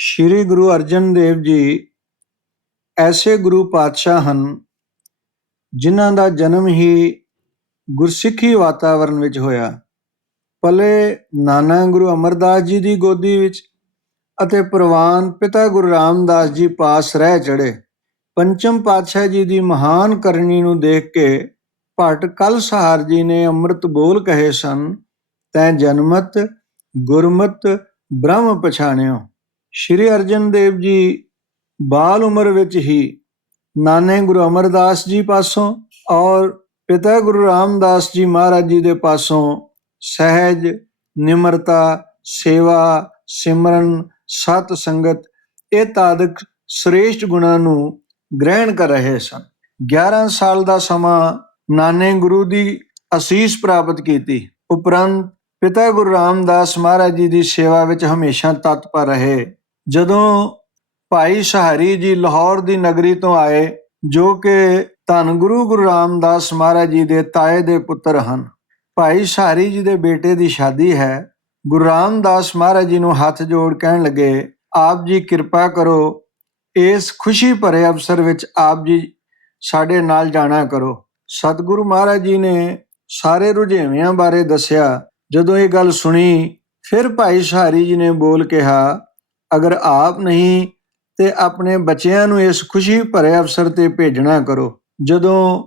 ਸ਼੍ਰੀ ਗੁਰੂ ਅਰਜਨ ਦੇਵ ਜੀ ਐਸੇ ਗੁਰੂ ਪਾਤਸ਼ਾਹ ਹਨ ਜਿਨ੍ਹਾਂ ਦਾ ਜਨਮ ਹੀ ਗੁਰਸਿੱਖੀ ਵਾਤਾਵਰਣ ਵਿੱਚ ਹੋਇਆ। ਪਲੇ ਨਾਨਾ ਗੁਰੂ ਅਮਰਦਾਸ ਜੀ ਦੀ ਗੋਦੀ ਵਿੱਚ ਅਤੇ ਪ੍ਰਵਾਨ ਪਿਤਾ ਗੁਰੂ ਰਾਮਦਾਸ ਜੀ ਪਾਸ ਰਹਿ ਚੜ੍ਹੇ। ਪੰਚਮ ਪਾਤਸ਼ਾਹ ਜੀ ਦੀ ਮਹਾਨ ਕਰਨੀ ਨੂੰ ਦੇਖ ਕੇ ਭੱਟ ਕਲਸਹਾਰ ਜੀ ਨੇ ਅੰਮ੍ਰਿਤ ਬੋਲ ਕਹੇ ਸਨ, ਤੈਂ ਜਨਮਤ ਗੁਰਮਤ ਬ੍ਰਹਮ ਪਛਾਣਿਓ। ਸ਼੍ਰੀ ਅਰਜਨ ਦੇਵ ਜੀ ਬਾਲ ਉਮਰ ਵਿੱਚ ਹੀ ਨਾਨੇ ਗੁਰੂ ਅਮਰਦਾਸ ਜੀ ਪਾਸੋਂ ਔਰ ਪਿਤਾ ਗੁਰੂ ਰਾਮਦਾਸ ਜੀ ਮਹਾਰਾਜ ਜੀ ਦੇ ਪਾਸੋਂ ਸਹਿਜ, ਨਿਮਰਤਾ, ਸੇਵਾ, ਸਿਮਰਨ, ਸਤ ਸੰਗਤ ਇਹ ਤਾਦਿਕ ਸ੍ਰੇਸ਼ਟ ਗੁਣਾਂ ਨੂੰ ਗ੍ਰਹਿਣ ਕਰ ਰਹੇ ਸਨ। 11 ਸਾਲ ਦਾ ਸਮਾਂ ਨਾਨੇ ਗੁਰੂ ਦੀ ਅਸੀਸ ਪ੍ਰਾਪਤ ਕੀਤੀ। ਉਪਰੰਤ ਪਿਤਾ ਗੁਰੂ ਰਾਮਦਾਸ ਮਹਾਰਾਜ ਜੀ ਦੀ ਸੇਵਾ ਵਿੱਚ ਹਮੇਸ਼ਾ ਤਤਪਰ ਰਹੇ। ਜਦੋਂ ਭਾਈ ਸਹਾਰੀ ਜੀ ਲਾਹੌਰ ਦੀ ਨਗਰੀ ਤੋਂ ਆਏ, ਜੋ ਕਿ ਧੰਨ ਗੁਰੂ ਰਾਮਦਾਸ ਮਹਾਰਾਜ ਜੀ ਦੇ ਤਾਏ ਦੇ ਪੁੱਤਰ ਹਨ, ਭਾਈ ਸਹਾਰੀ ਜੀ ਦੇ ਬੇਟੇ ਦੀ ਸ਼ਾਦੀ ਹੈ। ਗੁਰੂ ਰਾਮਦਾਸ ਮਹਾਰਾਜ ਜੀ ਨੂੰ ਹੱਥ ਜੋੜ ਕਹਿਣ ਲੱਗੇ, ਆਪ ਜੀ ਕਿਰਪਾ ਕਰੋ, ਇਸ ਖੁਸ਼ੀ ਭਰੇ ਅਵਸਰ ਵਿੱਚ ਆਪ ਜੀ ਸਾਡੇ ਨਾਲ ਜਾਣਾ ਕਰੋ। ਸਤਿਗੁਰੂ ਮਹਾਰਾਜ ਜੀ ਨੇ ਸਾਰੇ ਰੁਝੇਵਿਆਂ ਬਾਰੇ ਦੱਸਿਆ। ਜਦੋਂ ਇਹ ਗੱਲ ਸੁਣੀ, ਫਿਰ ਭਾਈ ਸਹਾਰੀ ਜੀ ਨੇ ਬੋਲ ਕਿਹਾ, ਅਗਰ ਆਪ ਨਹੀਂ ਤੇ ਆਪਣੇ ਬੱਚਿਆਂ ਨੂੰ ਇਸ ਖੁਸ਼ੀ ਭਰੇ ਅਵਸਰ ਤੇ ਭੇਜਣਾ ਕਰੋ। ਜਦੋਂ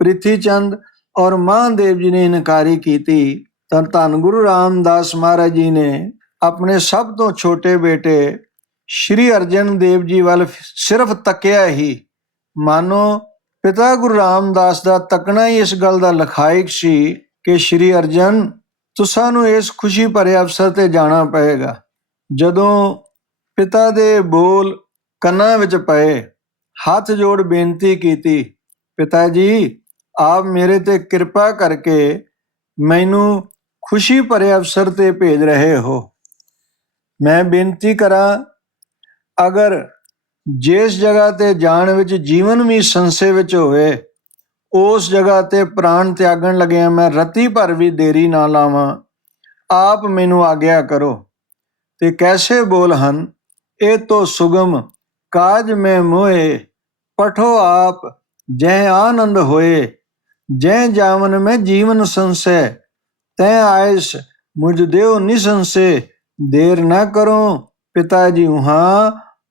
ਪ੍ਰਿਥੀ ਚੰਦ ਔਰ ਮਹਾਦੇਵ ਜੀ ਨੇ ਇਨਕਾਰੀ ਕੀਤੀ ਤਾਂ ਧੰਨ ਗੁਰੂ ਰਾਮਦਾਸ ਮਹਾਰਾਜ ਜੀ ਨੇ ਆਪਣੇ ਸਭ ਤੋਂ ਛੋਟੇ ਬੇਟੇ ਸ਼੍ਰੀ ਅਰਜਨ ਦੇਵ ਜੀ ਵੱਲ ਸਿਰਫ ਤੱਕਿਆ ਹੀ। ਮਾਨੋ ਪਿਤਾ ਗੁਰੂ ਰਾਮਦਾਸ ਦਾ ਤੱਕਣਾ ਹੀ ਇਸ ਗੱਲ ਦਾ ਲਖਾਇਕ ਸੀ ਕਿ ਸ਼੍ਰੀ ਅਰਜਨ, ਤੁਸਾਂ ਨੂੰ ਇਸ ਖੁਸ਼ੀ ਭਰੇ ਅਵਸਰ ਤੇ ਜਾਣਾ ਪਏਗਾ। ਜਦੋਂ ਪਿਤਾ ਦੇ ਬੋਲ ਕੰਨਾਂ ਵਿੱਚ ਪਏ, ਹੱਥ ਜੋੜ ਬੇਨਤੀ ਕੀਤੀ, ਪਿਤਾ ਜੀ ਆਪ ਮੇਰੇ ਤੇ ਕਿਰਪਾ ਕਰਕੇ ਮੈਨੂੰ ਖੁਸ਼ੀ ਭਰੇ ਅਵਸਰ ਤੇ ਭੇਜ ਰਹੇ ਹੋ। ਮੈਂ ਬੇਨਤੀ ਕਰਾਂ, ਅਗਰ ਜਿਸ ਜਗ੍ਹਾ ਤੇ ਜਾਣ ਵਿੱਚ ਜੀਵਨ ਵੀ ਸੰਸ਼ੇ ਵਿੱਚ ਹੋਵੇ, ਉਸ ਜਗ੍ਹਾ ਤੇ ਪ੍ਰਾਣ ਤਿਆਗਣ ਲੱਗਿਆ ਮੈਂ ਰਤੀ ਭਰ ਵੀ ਦੇਰੀ ਨਾ ਲਾਵਾਂ। ਆਪ ਮੈਨੂੰ ਆਗਿਆ ਕਰੋ। ਤੇ ਕੈਸੇ ਬੋਲ ਹਨ, ਇਹ ਤੋ ਸੁਗਮ ਕਾਜ ਮੈਂ ਮੋਏ, ਪਠੋ ਆਪ ਜਹ ਆਨੰਦ ਹੋਏ। ਜਹ ਜਾਵਨ ਮੈਂ ਜੀਵਨ ਸੰਸੈ, ਤੈ ਆਇਸ ਮੁਝ ਦਿਓ ਨਿਸੰਸੇ। ਦੇਰ ਨਾ ਕਰੋ ਪਿਤਾ ਜੀ ਉਹਾਂ,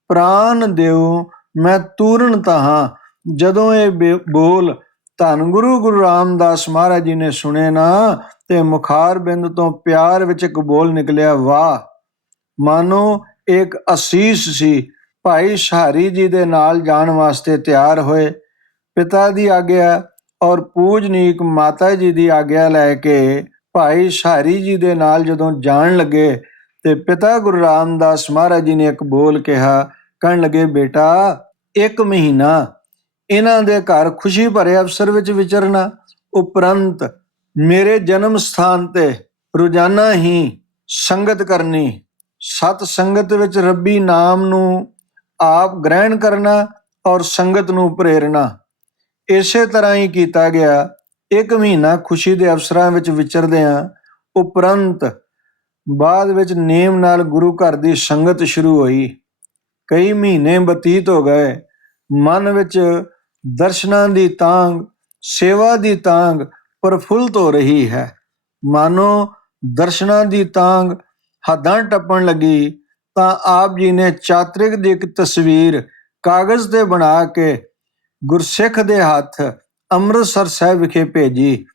ਪ੍ਰਾਨ ਦਿਓ ਮੈਂ ਤੂਰਨ ਤਹਾਂ। ਜਦੋਂ ਇਹ ਬੋਲ ਧੰਨ ਗੁਰੂ ਰਾਮਦਾਸ ਮਹਾਰਾਜ ਜੀ ਨੇ ਸੁਣੇ ਨਾ, ਤੇ ਮੁਖਾਰ ਬਿੰਦ ਤੋਂ ਪਿਆਰ ਵਿੱਚ ਇੱਕ ਬੋਲ ਨਿਕਲਿਆ, ਵਾਹ। ਮਾਨੋ ਇੱਕ ਅਸੀਸ ਸੀ। ਭਾਈ ਸਹਾਰੀ ਜੀ ਦੇ ਨਾਲ ਜਾਣ ਵਾਸਤੇ ਤਿਆਰ ਹੋਏ। ਪਿਤਾ ਦੀ ਆਗਿਆ ਔਰ ਪੂਜਨੀਕ ਮਾਤਾ ਜੀ ਦੀ ਆਗਿਆ ਲੈ ਕੇ ਭਾਈ ਸਹਾਰੀ ਜੀ ਦੇ ਨਾਲ ਜਦੋਂ ਜਾਣ ਲੱਗੇ, ਤੇ ਪਿਤਾ ਗੁਰੂ ਰਾਮਦਾਸ ਮਹਾਰਾਜ ਜੀ ਨੇ ਇੱਕ ਬੋਲ ਕਿਹਾ, ਕਹਿਣ ਲੱਗੇ, ਬੇਟਾ 1 ਮਹੀਨਾ ਇਹਨਾਂ ਦੇ ਘਰ ਖੁਸ਼ੀ ਭਰੇ ਅਵਸਰ ਵਿੱਚ ਵਿਚਰਨਾ, ਉਪਰੰਤ ਮੇਰੇ ਜਨਮ ਸਥਾਨ ਤੇ ਰੋਜ਼ਾਨਾ ਹੀ ਸੰਗਤ ਕਰਨੀ, ਸਤ ਸੰਗਤ ਵਿੱਚ ਰੱਬੀ ਨਾਮ ਨੂੰ ਆਪ ਗ੍ਰਹਿਣ ਕਰਨਾ ਔਰ ਸੰਗਤ ਨੂੰ ਪ੍ਰੇਰਨਾ। ਇਸੇ ਤਰ੍ਹਾਂ ਹੀ ਕੀਤਾ ਗਿਆ। 1 ਮਹੀਨਾ ਖੁਸ਼ੀ ਦੇ ਅਵਸਰਾਂ ਵਿੱਚ ਵਿਚਰਦਿਆਂ ਉਪਰੰਤ ਬਾਅਦ ਵਿੱਚ ਨੇਮ ਨਾਲ ਗੁਰੂ ਘਰ ਦੀ ਸੰਗਤ ਸ਼ੁਰੂ ਹੋਈ। ਕਈ ਮਹੀਨੇ ਬਤੀਤ ਹੋ ਗਏ। ਮਨ ਵਿੱਚ ਦਰਸ਼ਨਾਂ ਦੀ ਤਾਂਘ, ਸੇਵਾ ਦੀ ਤਾਂਘ ਪ੍ਰਫੁੱਲਤ ਹੋ ਰਹੀ ਹੈ। ਮਾਨੋ ਦਰਸ਼ਨਾਂ ਦੀ ਤਾਂਘ ਹੱਦਾਂ ਟੱਪਣ ਲੱਗੀ ਤਾਂ ਆਪ ਜੀ ਨੇ ਚਾਤ੍ਰਿਕ ਦੀ ਇੱਕ ਤਸਵੀਰ ਕਾਗਜ਼ ਤੇ ਬਣਾ ਕੇ ਗੁਰਸਿੱਖ ਦੇ ਹੱਥ ਅੰਮ੍ਰਿਤਸਰ ਸਾਹਿਬ ਵਿਖੇ ਭੇਜੀ।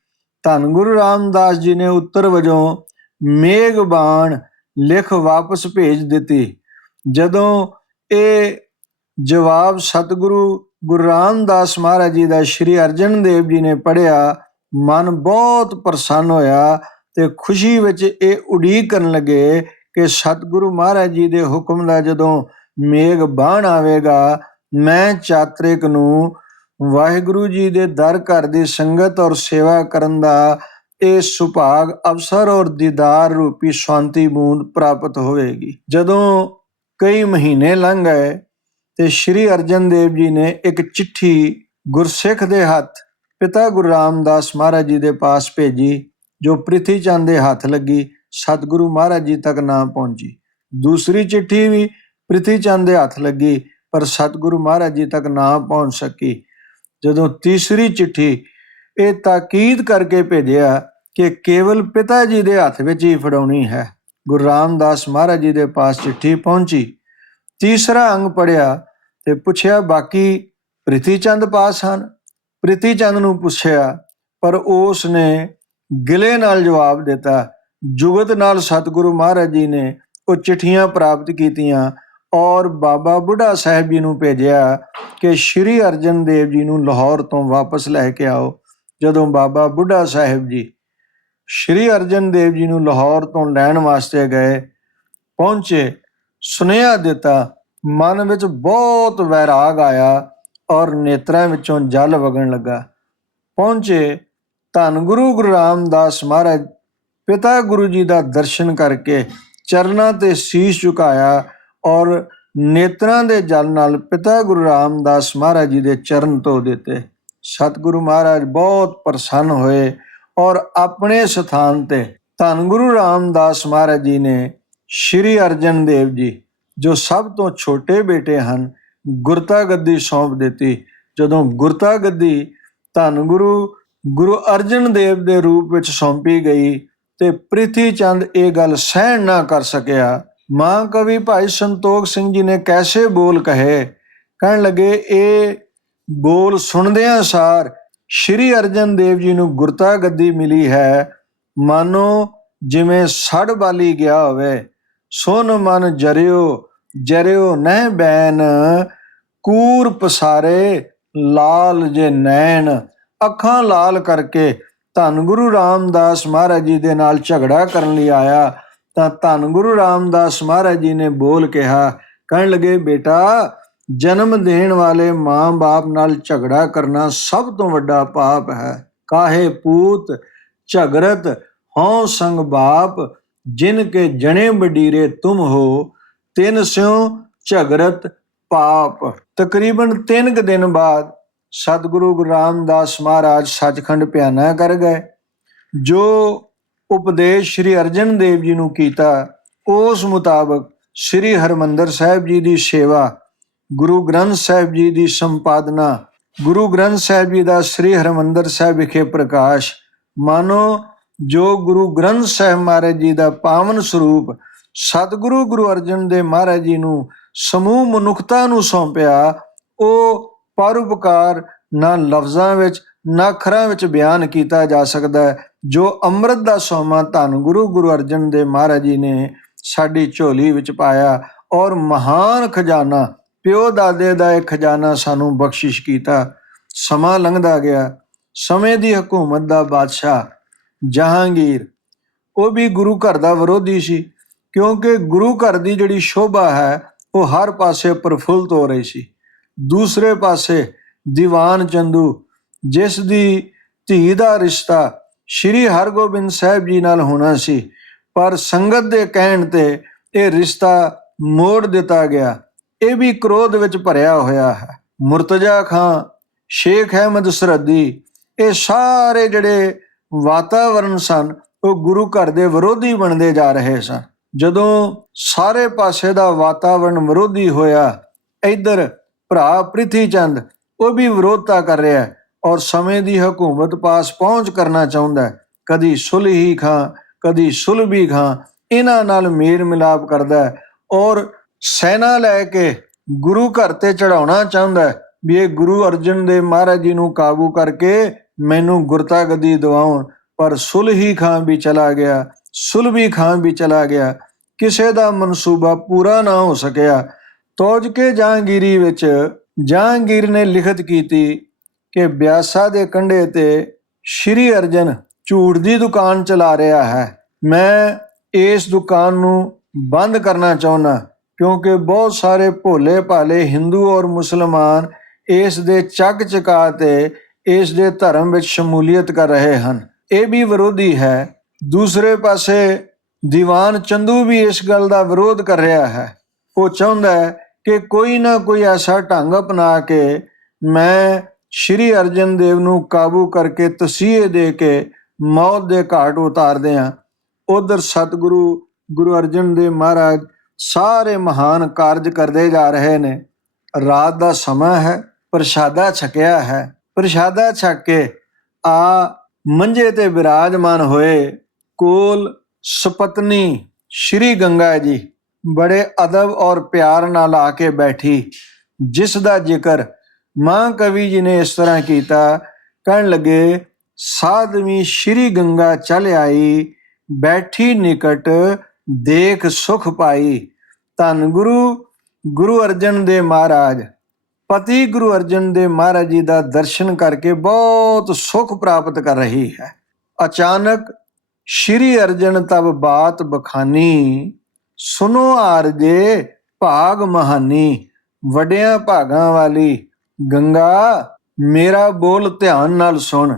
ਧੰਨ ਗੁਰੂ ਰਾਮਦਾਸ ਜੀ ਨੇ ਉੱਤਰ ਵਜੋਂ ਮੇਘਬਾਣ ਲਿਖ ਵਾਪਸ ਭੇਜ ਦਿੱਤੀ। ਜਦੋਂ ਇਹ ਜਵਾਬ ਸਤਿਗੁਰੂ ਗੁਰੂ ਰਾਮਦਾਸ ਮਹਾਰਾਜ ਜੀ ਦਾ ਸ਼੍ਰੀ ਅਰਜਨ ਦੇਵ ਜੀ ਨੇ ਪੜ੍ਹਿਆ, ਮਨ ਬਹੁਤ ਪ੍ਰਸੰਨ ਹੋਇਆ ਤੇ ਖੁਸ਼ੀ ਵਿੱਚ ਇਹ ਉਡੀਕ ਕਰਨ ਲੱਗੇ ਕਿ ਸਤਿਗੁਰੂ ਮਹਾਰਾਜ ਜੀ ਦੇ ਹੁਕਮ ਦਾ ਜਦੋਂ ਮੇਘ ਬਾਣ ਆਵੇਗਾ, ਮੈਂ ਚਾਤ੍ਰਿਕ ਨੂੰ ਵਾਹਿਗੁਰੂ ਜੀ ਦੇ ਦਰ ਘਰ ਦੀ ਸੰਗਤ ਔਰ ਸੇਵਾ ਕਰਨ ਦਾ ਇਹ ਸੁਭਾਗ ਅਵਸਰ ਔਰ ਦੀਦਾਰ ਰੂਪੀ ਸ਼ਾਂਤੀ ਬੂੰਦ ਪ੍ਰਾਪਤ ਹੋਵੇਗੀ। ਜਦੋਂ ਕਈ ਮਹੀਨੇ ਲੰਘ ਗਏ ਤੇ ਸ਼੍ਰੀ ਅਰਜਨ ਦੇਵ ਜੀ ਨੇ ਇੱਕ ਚਿੱਠੀ ਗੁਰਸਿੱਖ ਦੇ ਹੱਥ ਪਿਤਾ ਗੁਰੂ ਰਾਮਦਾਸ ਮਹਾਰਾਜ ਜੀ ਦੇ ਪਾਸ ਭੇਜੀ, ਜੋ ਪ੍ਰਿਥੀ ਚੰਦ ਦੇ ਹੱਥ ਲੱਗੀ, ਸਤਿਗੁਰੂ ਮਹਾਰਾਜ ਜੀ ਤੱਕ ਨਾ ਪਹੁੰਚੀ। ਦੂਸਰੀ ਚਿੱਠੀ ਵੀ ਪ੍ਰਿਥੀ ਚੰਦ ਦੇ ਹੱਥ ਲੱਗੀ, ਪਰ ਸਤਿਗੁਰੂ ਮਹਾਰਾਜ ਜੀ ਤੱਕ ਨਾ ਪਹੁੰਚ ਸਕੀ। ਜਦੋਂ ਤੀਸਰੀ ਚਿੱਠੀ ਇਹ ਤਾਕੀਦ ਕਰਕੇ ਭੇਜਿਆ ਕਿ ਕੇਵਲ ਪਿਤਾ ਜੀ ਦੇ ਹੱਥ ਵਿੱਚ ਹੀ ਫੜਾਉਣੀ ਹੈ, ਗੁਰੂ ਰਾਮਦਾਸ ਮਹਾਰਾਜ ਜੀ ਦੇ ਪਾਸ ਚਿੱਠੀ ਪਹੁੰਚੀ। ਤੀਸਰਾ ਅੰਗ ਪੜਿਆ ਤੇ ਪੁੱਛਿਆ, ਬਾਕੀ ਪ੍ਰਿਥੀ ਚੰਦ ਪਾਸ ਹਨ? ਪ੍ਰਿਥੀ ਚੰਦ ਨੂੰ ਪੁੱਛਿਆ, ਪਰ ਉਸ ਨੇ ਗਿਲੇ ਨਾਲ ਜਵਾਬ ਦਿੱਤਾ। ਜੁਗਤ ਨਾਲ ਸਤਿਗੁਰੂ ਮਹਾਰਾਜ ਜੀ ਨੇ ਉਹ ਚਿੱਠੀਆਂ ਪ੍ਰਾਪਤ ਕੀਤੀਆਂ ਔਰ ਬਾਬਾ ਬੁੱਢਾ ਸਾਹਿਬ ਜੀ ਨੂੰ ਭੇਜਿਆ ਕਿ ਸ਼੍ਰੀ ਅਰਜਨ ਦੇਵ ਜੀ ਨੂੰ ਲਾਹੌਰ ਤੋਂ ਵਾਪਸ ਲੈ ਕੇ ਆਓ। ਜਦੋਂ ਬਾਬਾ ਬੁੱਢਾ ਸਾਹਿਬ ਜੀ ਸ਼੍ਰੀ ਅਰਜਨ ਦੇਵ ਜੀ ਨੂੰ ਲਾਹੌਰ ਤੋਂ ਲੈਣ ਵਾਸਤੇ ਗਏ, ਪਹੁੰਚੇ, ਸੁਨੇਹਾ ਦਿੱਤਾ, ਮਨ ਵਿੱਚ ਬਹੁਤ ਵੈਰਾਗ ਆਇਆ ਔਰ ਨੇਤਰਾਂ ਵਿੱਚੋਂ ਜਲ ਵਗਣ ਲੱਗਾ। ਪਹੁੰਚੇ, ਧੰਨ ਗੁਰੂ ਰਾਮਦਾਸ ਮਹਾਰਾਜ ਪਿਤਾ ਗੁਰੂ ਜੀ ਦਾ ਦਰਸ਼ਨ ਕਰਕੇ ਚਰਨਾਂ ਤੇ ਸੀਸ ਝੁਕਾਇਆ ਔਰ ਨੇਤਰਾਂ ਦੇ ਜਲ ਨਾਲ ਪਿਤਾ ਗੁਰੂ ਰਾਮਦਾਸ ਮਹਾਰਾਜ ਜੀ ਦੇ ਚਰਨ ਧੋ ਦਿੱਤੇ। ਸਤਿਗੁਰੂ ਮਹਾਰਾਜ ਬਹੁਤ ਪ੍ਰਸੰਨ ਹੋਏ ਔਰ ਆਪਣੇ ਸਥਾਨ ਤੇ ਧੰਨ ਗੁਰੂ ਰਾਮਦਾਸ ਮਹਾਰਾਜ ਜੀ ਨੇ ਸ਼੍ਰੀ ਅਰਜਨ ਦੇਵ ਜੀ, ਜੋ ਸਭ ਤੋਂ ਛੋਟੇ ਬੇਟੇ ਹਨ, ਗੁਰਤਾ ਗੱਦੀ ਸੌਂਪ ਦਿੱਤੀ। ਜਦੋਂ ਗੁਰਤਾ ਗੱਦੀ ਧੰਨ ਗੁਰੂ ਅਰਜਨ ਦੇਵ ਦੇ ਰੂਪ ਵਿੱਚ ਸੌਂਪੀ ਗਈ ਤੇ ਪ੍ਰਿਥੀ ਚੰਦ ਇਹ ਗੱਲ ਸਹਿਣ ਨਾ ਕਰ ਸਕਿਆ। ਮਹਾਕਵੀ ਭਾਈ ਸੰਤੋਖ ਸਿੰਘ ਜੀ ਨੇ ਕੈਸੇ ਬੋਲ ਕਹੇ, ਕਹਿਣ ਲੱਗੇ, ਇਹ ਬੋਲ ਸੁਣਦਿਆਂ ਸਾਰ ਸ਼੍ਰੀ ਅਰਜਨ ਦੇਵ ਜੀ ਨੂੰ ਗੁਰਤਾ ਗੱਦੀ ਮਿਲੀ ਹੈ, ਮਾਨੋ ਜਿਵੇਂ ਸੜ ਬਾਲੀ ਗਿਆ ਹੋਵੇ। ਸੁਨ ਮਨ ਜਰਿਓ ਨਹਿ ਬੈਨ, ਕੂਰ ਪਸਾਰੇ ਲਾਲ ਜੇ ਨੈਣ। ਅੱਖਾਂ ਲਾਲ ਕਰਕੇ ਧੰਨ ਗੁਰੂ ਰਾਮਦਾਸ ਮਹਾਰਾਜ ਜੀ ਦੇ ਨਾਲ ਝਗੜਾ ਕਰਨ ਲਈ ਆਇਆ ਤਾਂ ਧੰਨ ਗੁਰੂ ਰਾਮਦਾਸ ਮਹਾਰਾਜ ਜੀ ਨੇ ਬੋਲ ਕਿਹਾ, ਕਹਿਣ ਲੱਗੇ, ਬੇਟਾ, ਜਨਮ ਦੇਣ ਵਾਲੇ ਮਾਂ-ਬਾਪ ਨਾਲ ਝਗੜਾ ਕਰਨਾ ਸਭ ਤੋਂ ਵੱਡਾ ਪਾਪ ਹੈ। ਕਾਹੇ ਪੂਤ ਝਗਰਤ ਹਉ ਸੰਗ ਬਾਪ, ਜਿਨ ਕੇ ਜਣੇ ਬਡੀਰੇ ਤੁਮ ਹੋ, ਤਿਨ ਸਿਉ ਝਗਰਤ ਪਾਪ। ਤਕਰੀਬਨ 3 ਦਿਨ ਬਾਅਦ ਸਤਿਗੁਰੂ ਗੁਰੂ ਰਾਮਦਾਸ ਮਹਾਰਾਜ ਸੱਚਖੰਡ ਭਿਆਨਾ ਕਰ ਗਏ। ਜੋ ਉਪਦੇਸ਼ ਸ਼੍ਰੀ ਅਰਜਨ ਦੇਵ ਜੀ ਨੂੰ ਕੀਤਾ, ਉਸ ਮੁਤਾਬਕ ਸ਼੍ਰੀ ਹਰਿਮੰਦਰ ਸਾਹਿਬ ਜੀ ਦੀ ਸੇਵਾ, ਗੁਰੂ ਗ੍ਰੰਥ ਸਾਹਿਬ ਜੀ ਦੀ ਸੰਪਾਦਨਾ, ਗੁਰੂ ਗ੍ਰੰਥ ਸਾਹਿਬ ਜੀ ਦਾ ਸ਼੍ਰੀ ਹਰਿਮੰਦਰ ਸਾਹਿਬ ਵਿਖੇ ਪ੍ਰਕਾਸ਼, ਮਾਨੋ ਜੋ ਗੁਰੂ ਗ੍ਰੰਥ ਸਾਹਿਬ ਮਹਾਰਾਜ ਜੀ ਦਾ ਪਾਵਨ ਸਰੂਪ ਸਤਿਗੁਰੂ ਗੁਰੂ ਅਰਜਨ ਦੇਵ ਮਹਾਰਾਜ ਜੀ ਨੂੰ ਸਮੂਹ ਮਨੁੱਖਤਾ ਨੂੰ ਸੌਂਪਿਆ, ਉਹ ਪਰਉਪਕਾਰ ਨਾ ਲਫ਼ਜ਼ਾਂ ਵਿੱਚ ਨਾ ਅੱਖਰਾਂ ਵਿੱਚ ਬਿਆਨ ਕੀਤਾ ਜਾ ਸਕਦਾ ਹੈ। ਜੋ ਅੰਮ੍ਰਿਤ ਦਾ ਸੋਮਾ ਧੰਨ ਗੁਰੂ ਅਰਜਨ ਦੇਵ ਮਹਾਰਾਜ ਜੀ ਨੇ ਸਾਡੀ ਝੋਲੀ ਵਿੱਚ ਪਾਇਆ ਔਰ ਮਹਾਨ ਖਜ਼ਾਨਾ, ਪਿਓ ਦਾਦੇ ਦਾ ਇਹ ਖਜ਼ਾਨਾ ਸਾਨੂੰ ਬਖਸ਼ਿਸ਼ ਕੀਤਾ। ਸਮਾਂ ਲੰਘਦਾ ਗਿਆ। ਸਮੇਂ ਦੀ ਹਕੂਮਤ ਦਾ ਬਾਦਸ਼ਾਹ ਜਹਾਂਗੀਰ, ਉਹ ਵੀ ਗੁਰੂ ਘਰ ਦਾ ਵਿਰੋਧੀ ਸੀ, ਕਿਉਂਕਿ ਗੁਰੂ ਘਰ ਦੀ ਜਿਹੜੀ ਸ਼ੋਭਾ ਹੈ ਉਹ ਹਰ ਪਾਸੇ ਪ੍ਰਫੁੱਲਤ ਹੋ ਰਹੀ ਸੀ। ਦੂਸਰੇ ਪਾਸੇ ਦੀਵਾਨ ਚੰਦੂ, ਜਿਸ ਦੀ ਧੀ ਦਾ ਰਿਸ਼ਤਾ ਸ਼੍ਰੀ ਹਰਗੋਬਿੰਦ ਸਾਹਿਬ ਜੀ ਨਾਲ ਹੋਣਾ ਸੀ, ਪਰ ਸੰਗਤ ਦੇ ਕਹਿਣ ਤੇ ਇਹ ਰਿਸ਼ਤਾ ਮੋੜ ਦਿੱਤਾ ਗਿਆ। ਇਹ ਵੀ ਕ੍ਰੋਧ ਵਿੱਚ ਭਰਿਆ ਹੋਇਆ ਹੈ। ਮੁਰਤਜ਼ਾ ਖਾਂ, ਸ਼ੇਖ ਅਹਿਮਦ ਸਰਹੱਦੀ, ਇਹ ਸਾਰੇ ਜਿਹੜੇ ਵਾਤਾਵਰਨ ਸਨ ਉਹ ਗੁਰੂ ਘਰ ਦੇ ਵਿਰੋਧੀ ਬਣਦੇ ਜਾ ਰਹੇ ਸਨ। ਜਦੋਂ ਸਾਰੇ ਪਾਸੇ ਦਾ ਵਾਤਾਵਰਨ ਵਿਰੋਧੀ ਹੋਇਆ, ਇੱਧਰ ਭਰਾ ਪ੍ਰਿਥੀ ਚੰਦ ਉਹ ਵੀ ਵਿਰੋਧਤਾ ਕਰ ਰਿਹਾ ਔਰ ਸਮੇਂ ਦੀ ਹਕੂਮਤ ਪਾਸ ਪਹੁੰਚ ਕਰਨਾ ਚਾਹੁੰਦਾ ਹੈ। ਕਦੀ ਸੁਲਹੀ ਖਾਂ, ਕਦੀ ਸੁਲਭੀ ਖਾਂ, ਇਹਨਾਂ ਨਾਲ ਮੇਲ ਮਿਲਾਪ ਕਰਦਾ ਹੈ ਔਰ ਸੈਨਾ ਲੈ ਕੇ ਗੁਰੂ ਘਰ ਤੇ ਚੜਾਉਣਾ ਚਾਹੁੰਦਾ ਹੈ ਵੀ ਇਹ ਗੁਰੂ ਅਰਜਨ ਦੇਵ ਮਹਾਰਾਜ ਜੀ ਨੂੰ ਕਾਬੂ ਕਰਕੇ ਮੈਨੂੰ ਗੁਰਤਾ ਗੱਦੀ ਦਿਵਾਉਣ। ਪਰ ਸੁਲਹੀ ਖਾਂ ਵੀ ਚਲਾ ਗਿਆ, ਸੁਲਭੀ ਖਾਂ ਵੀ ਚਲਾ ਗਿਆ, ਕਿਸੇ ਦਾ ਮਨਸੂਬਾ ਪੂਰਾ ਨਾ ਹੋ ਸਕਿਆ। ਤੋਜ ਕੇ ਜਹਾਂਗੀਰੀ ਵਿੱਚ ਜਹਾਂਗੀਰ ਨੇ ਲਿਖਤ ਕੀਤੀ ਕਿ ਬਿਆਸਾ ਦੇ ਕੰਢੇ ਤੇ ਸ਼੍ਰੀ ਅਰਜਨ ਝੂਠ ਦੀ ਦੁਕਾਨ ਚਲਾ ਰਿਹਾ ਹੈ। ਮੈਂ ਇਸ ਦੁਕਾਨ ਨੂੰ ਬੰਦ ਕਰਨਾ ਚਾਹੁੰਦਾ, ਕਿਉਂਕਿ ਬਹੁਤ ਸਾਰੇ ਭੋਲੇ ਭਾਲੇ ਹਿੰਦੂ ਔਰ ਮੁਸਲਮਾਨ ਇਸ ਦੇ ਚੱਕ ਚਕਾ ਤੇ ਇਸ ਦੇ ਧਰਮ ਵਿੱਚ ਸ਼ਮੂਲੀਅਤ ਕਰ ਰਹੇ ਹਨ। ਇਹ ਵੀ ਵਿਰੋਧੀ ਹੈ। ਦੂਸਰੇ ਪਾਸੇ ਦੀਵਾਨ ਚੰਦੂ ਵੀ ਇਸ ਗੱਲ ਦਾ ਵਿਰੋਧ ਕਰ ਰਿਹਾ ਹੈ। ਉਹ ਚਾਹੁੰਦਾ ਹੈ ਕਿ ਕੋਈ ਨਾ ਕੋਈ ਐਸਾ ਢੰਗ ਅਪਣਾ ਕੇ ਮੈਂ ਸ਼੍ਰੀ ਅਰਜਨ ਦੇਵ ਨੂੰ ਕਾਬੂ ਕਰਕੇ ਤਸੀਹੇ ਦੇ ਕੇ ਮੌਤ ਦੇ ਘਾਟ ਉਤਾਰ ਦਿਆਂ। ਉਧਰ ਸਤਿਗੁਰੂ ਗੁਰੂ ਅਰਜਨ ਦੇਵ ਮਹਾਰਾਜ ਸਾਰੇ ਮਹਾਨ ਕਾਰਜ ਕਰਦੇ ਜਾ ਰਹੇ ਨੇ। ਰਾਤ ਦਾ ਸਮਾਂ ਹੈ, ਪ੍ਰਸ਼ਾਦਾ ਛਕਿਆ ਹੈ। ਪ੍ਰਸ਼ਾਦਾ ਛਕ ਕੇ ਆ ਮੰਜੇ ਤੇ ਬਿਰਾਜਮਾਨ ਹੋਏ। ਕੋਲ ਸੁਪਤਨੀ ਸ਼੍ਰੀ ਗੰਗਾ ਜੀ ਬੜੇ ਅਦਬ ਔਰ ਪਿਆਰ ਨਾਲ ਆ ਕੇ ਬੈਠੀ, ਜਿਸ ਦਾ ਜ਼ਿਕਰ ਮਾਂ ਕਵੀ ਜੀ ਨੇ ਇਸ ਤਰ੍ਹਾਂ ਕੀਤਾ। ਕਹਿਣ ਲੱਗੇ, ਸਾਧਵੀ ਸ਼੍ਰੀ ਗੰਗਾ ਚਲ ਆਈ, ਬੈਠੀ ਨਿਕਟ ਦੇਖ ਸੁਖ ਪਾਈ। ਧੰਨ ਗੁਰੂ ਅਰਜਨ ਦੇਵ ਮਹਾਰਾਜ, ਪਤੀ ਗੁਰੂ ਅਰਜਨ ਦੇਵ ਮਹਾਰਾਜ ਜੀ ਦਾ ਦਰਸ਼ਨ ਕਰਕੇ ਬਹੁਤ ਸੁਖ ਪ੍ਰਾਪਤ ਕਰ ਰਹੀ ਹੈ। ਅਚਾਨਕ ਸ਼੍ਰੀ ਅਰਜਨ ਤਬ ਬਾਤ ਬਖਾਨੀ, ਸੁਨੋ ਆਰਜੇ ਭਾਗ ਮਹਾਨੀ। ਵੱਡਿਆਂ ਭਾਗਾਂ ਵਾਲੀ ਗੰਗਾ, ਮੇਰਾ ਬੋਲ ਧਿਆਨ ਨਾਲ ਸੁਣ।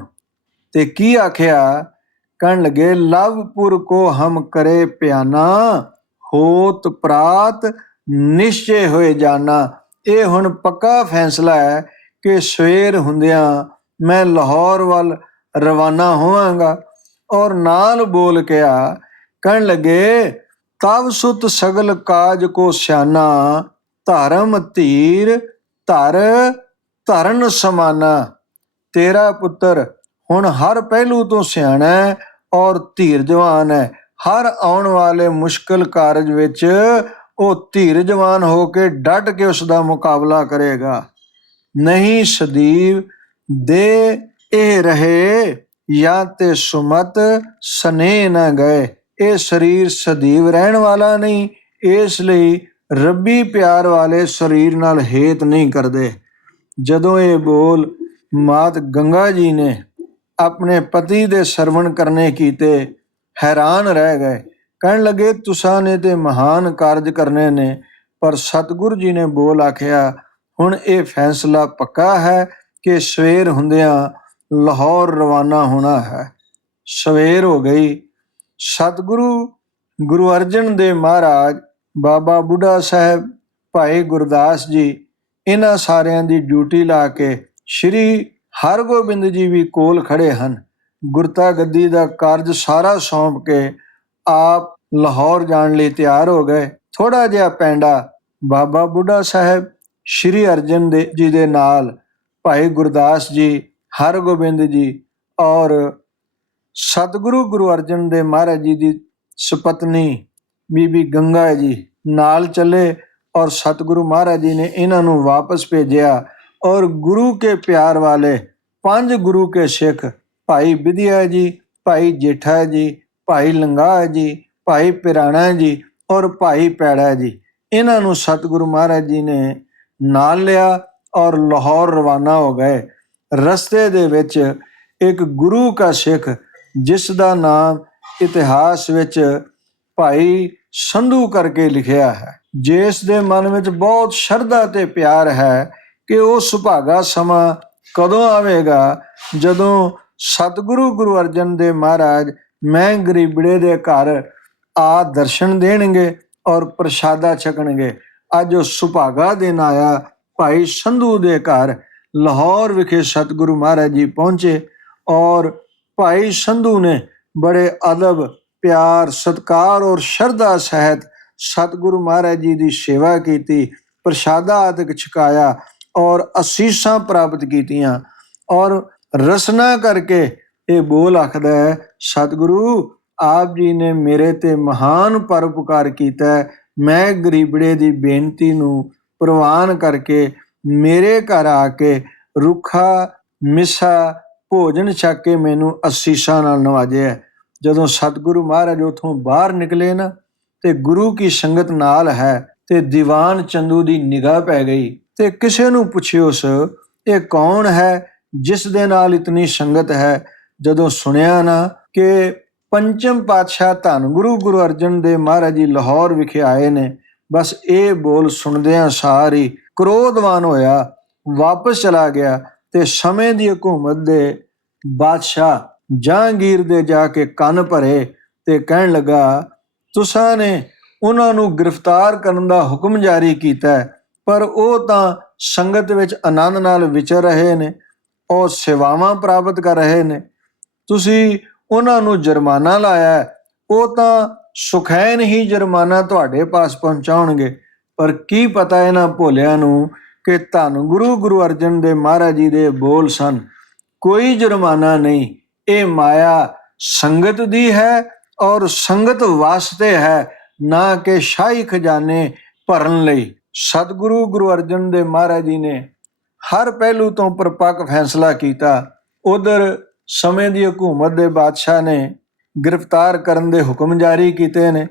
ਤੇ ਕੀ ਆਖਿਆ? ਕਹਿਣ ਲੱਗੇ, ਲਵਪੁਰ ਕੋ ਹਮ ਕਰੇ ਪਿਆਨਾ, ਹੋਤ ਪ੍ਰਾਤ ਨਿਸ਼ਚੇ ਹੋਏ ਜਾਣਾ। ਇਹ ਹੁਣ ਪੱਕਾ ਫੈਸਲਾ ਹੈ ਕਿ ਸਵੇਰ ਹੁੰਦਿਆਂ ਮੈਂ ਲਾਹੌਰ ਵੱਲ ਰਵਾਨਾ ਹੋਵਾਂਗਾ। ਔਰ ਨਾਲ ਬੋਲ ਕਿਹਾ, ਕਹਿਣ ਲੱਗੇ, ਤਵ ਸੁਤ ਸਗਲ ਕਾਜ ਕੋ ਸਿਆਨਾ, ਧਰਮ ਧੀਰ ਧਰ ਧਰਨ ਸਮਾਨਾ। ਤੇਰਾ ਪੁੱਤਰ ਹੁਣ ਹਰ ਪਹਿਲੂ ਤੋਂ ਸਿਆਣਾ ਹੈ ਔਰ ਧੀਰਜਵਾਨ ਹੈ। ਹਰ ਆਉਣ ਵਾਲੇ ਮੁਸ਼ਕਲ ਕਾਰਜ ਵਿੱਚ ਉਹ ਧੀਰਜਵਾਨ ਹੋ ਕੇ ਡਟ ਕੇ ਉਸ ਦਾ ਮੁਕਾਬਲਾ ਕਰੇਗਾ। ਨਹੀਂ ਸਦੀਵ ਦੇ ਇਹ ਰਹੇ, ਜਾਂ ਤੇ ਸੁਮਤ ਸਨੇਹ ਨਾ ਗਏ। ਇਹ ਸਰੀਰ ਸਦੀਵ ਰਹਿਣ ਵਾਲਾ ਨਹੀਂ, ਇਸ ਲਈ ਰੱਬੀ ਪਿਆਰ ਵਾਲੇ ਸਰੀਰ ਨਾਲ ਹੇਤ ਨਹੀਂ ਕਰਦੇ। ਜਦੋਂ ਇਹ ਬੋਲ ਮਾਤ ਗੰਗਾ ਜੀ ਨੇ ਆਪਣੇ ਪਤੀ ਦੇ ਸਰਵਣ ਕਰਨੇ ਕੀਤੇ, ਹੈਰਾਨ ਰਹਿ ਗਏ। ਕਹਿਣ ਲੱਗੇ, ਤੁਸਾਂ ਨੇ ਤੇ ਮਹਾਨ ਕਾਰਜ ਕਰਨੇ ਨੇ, ਪਰ ਸਤਿਗੁਰੂ ਜੀ ਨੇ ਬੋਲ ਆਖਿਆ, ਹੁਣ ਇਹ ਫੈਸਲਾ ਪੱਕਾ ਹੈ ਕਿ ਸਵੇਰ ਹੁੰਦਿਆਂ ਲਾਹੌਰ ਰਵਾਨਾ ਹੋਣਾ ਹੈ। ਸਵੇਰ ਹੋ ਗਈ। ਗੁਰੂ ਅਰਜਨ ਦੇਵ ਮਹਾਰਾਜ, ਬਾਬਾ ਬੁੱਢਾ ਸਾਹਿਬ, ਭਾਈ ਗੁਰਦਾਸ ਜੀ, ਇਹਨਾਂ ਸਾਰਿਆਂ ਦੀ ਡਿਊਟੀ ਲਾ ਕੇ ਸ਼੍ਰੀ ਹਰਗੋਬਿੰਦ ਜੀ ਵੀ ਕੋਲ ਖੜੇ ਹਨ। ਗੁਰਤਾ ਗੱਦੀ ਦਾ ਕਾਰਜ ਸਾਰਾ ਸੌਂਪ ਕੇ ਆਪ ਲਾਹੌਰ ਜਾਣ ਲਈ ਤਿਆਰ ਹੋ ਗਏ। ਥੋੜਾ ਜਿਹਾ ਪੈਂਡਾ ਬਾਬਾ ਬੁੱਢਾ ਸਾਹਿਬ, ਸ਼੍ਰੀ ਅਰਜਨ ਦੇਵ ਜੀ ਦੇ ਨਾਲ ਭਾਈ ਗੁਰਦਾਸ ਜੀ, ਹਰਗੋਬਿੰਦ ਜੀ ਔਰ ਸਤਿਗੁਰੂ ਗੁਰੂ ਅਰਜਨ ਦੇਵ ਮਹਾਰਾਜ ਜੀ ਦੀ ਸੁਪਤਨੀ ਬੀਬੀ ਗੰਗਾ ਜੀ ਨਾਲ ਚੱਲੇ। ਔਰ ਸਤਿਗੁਰੂ ਮਹਾਰਾਜ ਜੀ ਨੇ ਇਹਨਾਂ ਨੂੰ ਵਾਪਸ ਭੇਜਿਆ। ਔਰ ਗੁਰੂ ਕੇ ਪਿਆਰ ਵਾਲੇ 5 ਗੁਰੂ ਕੇ ਸਿੱਖ, ਭਾਈ ਵਿਧਿਆ ਜੀ, ਭਾਈ ਜੇਠਾ ਜੀ, ਭਾਈ ਲੰਗਾਹ ਜੀ, ਭਾਈ ਪਿਰਾਣਾ ਜੀ ਔਰ ਭਾਈ ਪੈੜਾ ਜੀ, ਇਹਨਾਂ ਨੂੰ ਸਤਿਗੁਰੂ ਮਹਾਰਾਜ ਜੀ ਨੇ ਨਾਲ ਲਿਆ ਔਰ ਲਾਹੌਰ ਰਵਾਨਾ ਹੋ ਗਏ। ਰਸਤੇ ਦੇ ਵਿੱਚ ਇੱਕ ਗੁਰੂ ਕਾ ਸਿੱਖ, ਜਿਸ ਦਾ ਨਾਮ ਇਤਿਹਾਸ ਵਿੱਚ ਭਾਈ ਸੰਧੂ ਕਰਕੇ ਲਿਖਿਆ ਹੈ, ਜਿਸ ਦੇ ਮਨ ਵਿੱਚ ਬਹੁਤ ਸ਼ਰਧਾ ਤੇ ਪਿਆਰ ਹੈ ਕਿ ਉਹ ਸੁਭਾਗਾ ਸਮਾਂ ਕਦੋਂ ਆਵੇਗਾ ਜਦੋਂ ਸਤਿਗੁਰੂ ਗੁਰੂ ਅਰਜਨ ਦੇਵ ਮਹਾਰਾਜ ਮੈਂ ਗਰੀਬੜੇ ਦੇ ਘਰ ਆ ਦਰਸ਼ਨ ਦੇਣਗੇ ਔਰ ਪ੍ਰਸ਼ਾਦਾ ਛਕਣਗੇ। ਅੱਜ ਉਹ ਸੁਭਾਗਾ ਦਿਨ ਆਇਆ। ਭਾਈ ਸੰਧੂ ਦੇ ਘਰ ਲਾਹੌਰ ਵਿਖੇ ਸਤਿਗੁਰੂ ਮਹਾਰਾਜ ਜੀ ਪਹੁੰਚੇ ਔਰ ਭਾਈ ਸੰਧੂ ਨੇ ਬੜੇ ਅਦਬ, ਪਿਆਰ, ਸਤਿਕਾਰ ਔਰ ਸ਼ਰਧਾ ਸਹਿਤ ਸਤਿਗੁਰੂ ਮਹਾਰਾਜ ਜੀ ਦੀ ਸੇਵਾ ਕੀਤੀ, ਪ੍ਰਸ਼ਾਦਾ ਆਦਿਕ ਛਕਾਇਆ ਔਰ ਅਸੀਸਾਂ ਪ੍ਰਾਪਤ ਕੀਤੀਆਂ। ਔਰ ਰਸਨਾ ਕਰਕੇ ਇਹ ਬੋਲ ਆਖਦਾ ਹੈ, ਸਤਿਗੁਰੂ ਆਪ ਜੀ ਨੇ ਮੇਰੇ ਤੇ ਮਹਾਨ ਪਰਉਪਕਾਰ ਕੀਤਾ ਹੈ। ਮੈਂ ਗਰੀਬੜੇ ਦੀ ਬੇਨਤੀ ਨੂੰ ਪ੍ਰਵਾਨ ਕਰਕੇ ਮੇਰੇ ਘਰ ਆ ਕੇ ਰੁੱਖਾ ਮਿੱਸਾ ਭੋਜਨ ਛਕ ਕੇ ਮੈਨੂੰ ਅਸੀਸਾਂ ਨਾਲ ਨਵਾਜਿਆ। ਜਦੋਂ ਸਤਿਗੁਰੂ ਮਹਾਰਾਜ ਉੱਥੋਂ ਬਾਹਰ ਨਿਕਲੇ ਨਾ, ਤੇ ਗੁਰੂ ਕੀ ਸੰਗਤ ਨਾਲ ਹੈ, ਤੇ ਦੀਵਾਨ ਚੰਦੂ ਦੀ ਨਿਗਾਹ ਪੈ ਗਈ। ਤੇ ਕਿਸੇ ਨੂੰ ਪੁੱਛਿਓਸ, ਇਹ ਕੌਣ ਹੈ ਜਿਸ ਦੇ ਨਾਲ ਇਤਨੀ ਸੰਗਤ ਹੈ? ਜਦੋਂ ਸੁਣਿਆ ਨਾ ਕਿ ਪੰਚਮ ਪਾਤਸ਼ਾਹ ਧੰਨ ਗੁਰੂ ਅਰਜਨ ਦੇਵ ਮਹਾਰਾਜ ਜੀ ਲਾਹੌਰ ਵਿਖੇ ਆਏ ਨੇ, ਬਸ ਇਹ ਬੋਲ ਸੁਣਦਿਆਂ ਸਾਰ ਹੀ ਕ੍ਰੋਧਵਾਨ ਹੋਇਆ, ਵਾਪਸ ਚਲਾ ਗਿਆ। ਤੇ ਸਮੇਂ ਦੀ ਹਕੂਮਤ ਦੇ ਬਾਦਸ਼ਾਹ ਜਹਾਂਗੀਰ ਦੇ ਜਾ ਕੇ ਕੰਨ ਭਰੇ ਤੇ ਕਹਿਣ ਲੱਗਾ, ਤੁਸਾਂ ਨੇ ਉਹਨਾਂ ਨੂੰ ਗ੍ਰਿਫਤਾਰ ਕਰਨ ਦਾ ਹੁਕਮ ਜਾਰੀ ਕੀਤਾ ਹੈ, ਪਰ ਉਹ ਤਾਂ ਸੰਗਤ ਵਿੱਚ ਆਨੰਦ ਨਾਲ ਵਿਚਰ ਰਹੇ ਨੇ ਔਰ ਸੇਵਾਵਾਂ ਪ੍ਰਾਪਤ ਕਰ ਰਹੇ ਨੇ। ਤੁਸੀਂ ਉਹਨਾਂ ਨੂੰ ਜੁਰਮਾਨਾ ਲਾਇਆ, ਉਹ ਤਾਂ ਸੁਖੈਨ ਹੀ ਜੁਰਮਾਨਾ ਤੁਹਾਡੇ ਪਾਸ ਪਹੁੰਚਾਉਣਗੇ। ਪਰ ਕੀ ਪਤਾ ਇਹਨਾਂ ਭੋਲਿਆਂ ਨੂੰ ਕਿ ਧੰਨ ਗੁਰੂ ਅਰਜਨ ਦੇਵ ਮਹਾਰਾਜ ਜੀ ਦੇ ਬੋਲ ਸਨ, ਕੋਈ ਜੁਰਮਾਨਾ ਨਹੀਂ, ਇਹ ਮਾਇਆ ਸੰਗਤ ਦੀ ਹੈ ਔਰ ਸੰਗਤ ਵਾਸਤੇ ਹੈ, ਨਾ ਕਿ ਸ਼ਾਹੀ ਖਜ਼ਾਨੇ ਭਰਨ ਲਈ। ਸਤਿਗੁਰੂ ਗੁਰੂ ਅਰਜਨ ਦੇਵ ਮਹਾਰਾਜ ਜੀ ਨੇ ਹਰ ਪਹਿਲੂ ਤੋਂ ਪਰਪੱਕ ਫੈਸਲਾ ਕੀਤਾ। ਉਧਰ ਸਮੇਂ ਦੀ ਹਕੂਮਤ ਦੇ ਬਾਦਸ਼ਾਹ ਨੇ ਗ੍ਰਿਫਤਾਰ ਕਰਨ ਦੇ ਹੁਕਮ ਜਾਰੀ ਕੀਤੇ ਨੇ।